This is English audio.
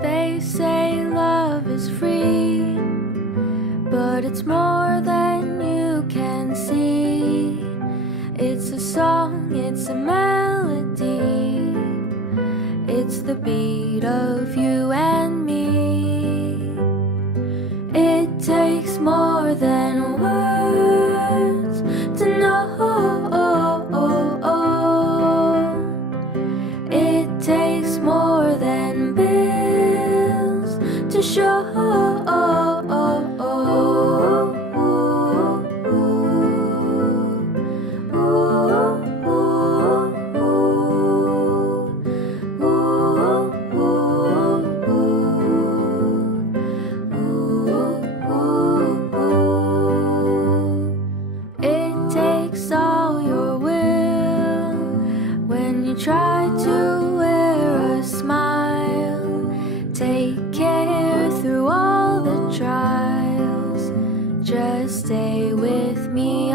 They say love is free, but it's more than you can see. It's a song, it's a melody, it's the beat of you and me. It takes more than words to know. It takes more than bills to show. It takes all your will when you try to wear a smile. Take care through all the trials. Just stay with me.